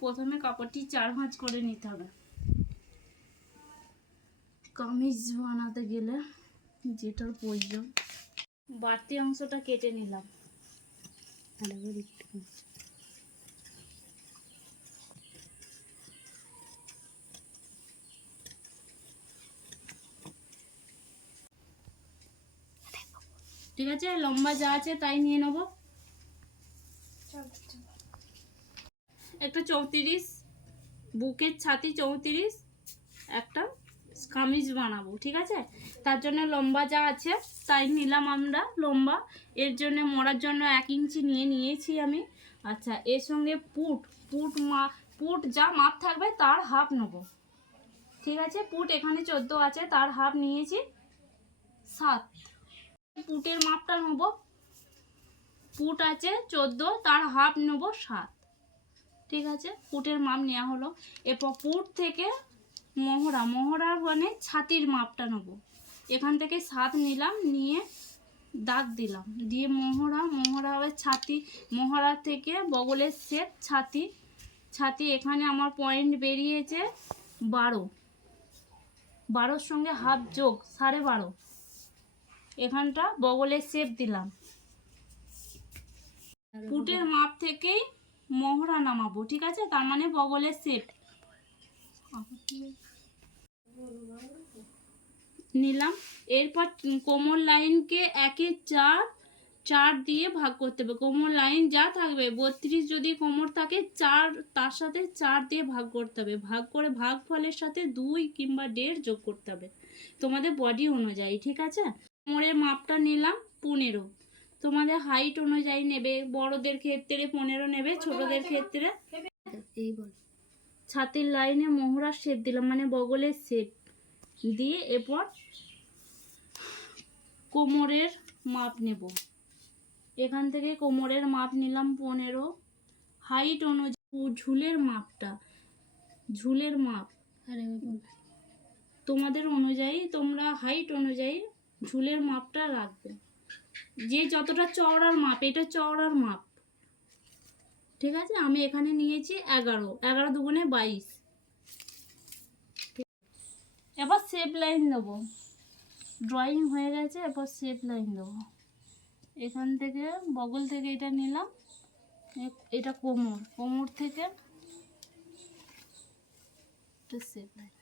প্রথমে কাপড়টি 4 ভাঁজ করে নিতে হবে। কামিজ বানাতে গেলে যেটার প্রয়োজন। বাড়তি অংশটা কেটে নিলাম। ঠিক আছে, লম্বা যা আছে তাই নিয়ে নেব। একটা 34, বুকের ছাতি 34, একটা কামিজ বানাবো। ঠিক আছে, তার জন্য লম্বা যা আছে তাই নিলাম আমরা লম্বা। এর জন্য মোড়ার জন্য 1 ইঞ্চি নিয়েছি আমি। আচ্ছা, এর সঙ্গে পুট যা মাপ থাকবে তার হাফ নেব। ঠিক আছে, পুট এখানে 14 আছে, তার হাফ নিয়েছি 7। পুটের মাপটা নেব, পুট আছে 14, তার হাফ নেব 7। ঠিক আছে, পুটের মাপ নেওয়া হলো। এরপর পুট থেকে মোহরা মানে ছাতির মাপটা নেব। এখান থেকে 7 নিলাম, নিয়ে দাগ দিলাম, দিয়ে মোহরা হবে ছাতি। মোহরা থেকে বগলের শেপ ছাতি এখানে আমার পয়েন্ট বেরিয়েছে 12। 12-র সঙ্গে হাফ যোগ 12.5। এখানটা বগলের শেপ দিলাম। পুটের মাপ থেকেই মোহরা নামাবো। ঠিক আছে, তার মানে বগলের শেপ নিলাম। এরপর কোমর লাইনকে 1-এ 4 দিয়ে ভাগ করতে হবে। কোমর লাইন যা থাকবে 32 যদি কোমর থাকে 4, তার সাথে 4 দিয়ে ভাগ করতে হবে। ভাগ করে ভাগফলের সাথে 2 কিংবা 1.5 যোগ করতে হবে তোমাদের বডি অনুযায়ী। ঠিক আছে, কোমরের মাপটা নিলাম 15। তোমাদের হাইট অনুযায়ী নেবে, বড়দের ক্ষেত্রে 15 নেবে, ছোটদের ক্ষেত্রে এই বল। ছাতির লাইনে মোহরার শেপ দিলাম, মানে বগলের শেপ দিয়ে এরপর কোমরের মাপ নেব। এখান থেকে কোমরের মাপ নিলাম 15। হাইট অনুযায়ী ঝুলের মাপ তোমাদের অনুযায়ী, তোমরা হাইট অনুযায়ী ঝুলের মাপটা রাখবে। যে যতটা চওড়ার মাপ, এটা চওড়ার মাপ। ঠিক আছে, আমি এখানে নিয়েছি 11 দুগুণে 22। এবার শেপ লাইন দেবো। ড্রয়িং হয়ে গেছে, এরপর শেপ লাইন দেবো। এখান থেকে বগল থেকে এটা নিলাম, এটা কোমর থেকে শেপ লাইন।